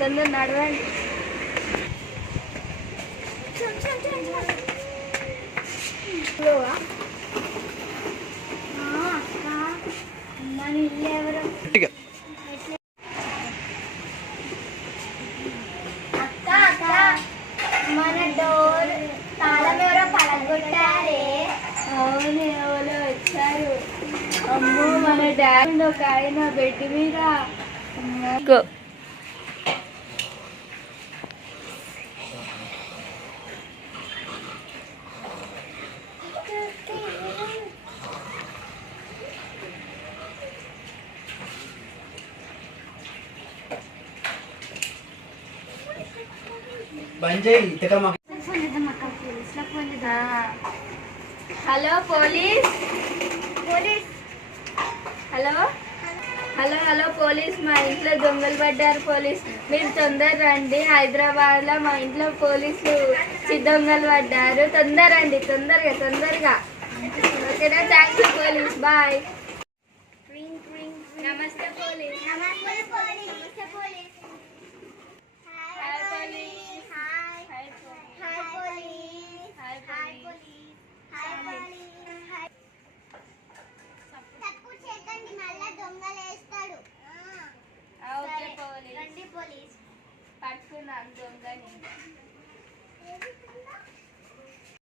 తొందర నడవండి. మన ఇల్లు ఎవరు? అక్క అక్క, మన డోర్ తాళం ఎవరో పడగొట్టారే. అవును, ఎవరో వచ్చారు. అమ్మో, మన డాడీ ఒక ఆయన బెడ్ మీద. Hello police, police. Hello hello hello police, మా ఇంట్లో దొంగలు పడ్డారు పోలీస్. మీరు తొందర రండి. హైదరాబాద్లో మా ఇంట్లో పోలీసులు దొంగలు పడ్డారు. తొందర రండి, తొందరగా. ఓకేనా? Thank you police, bye.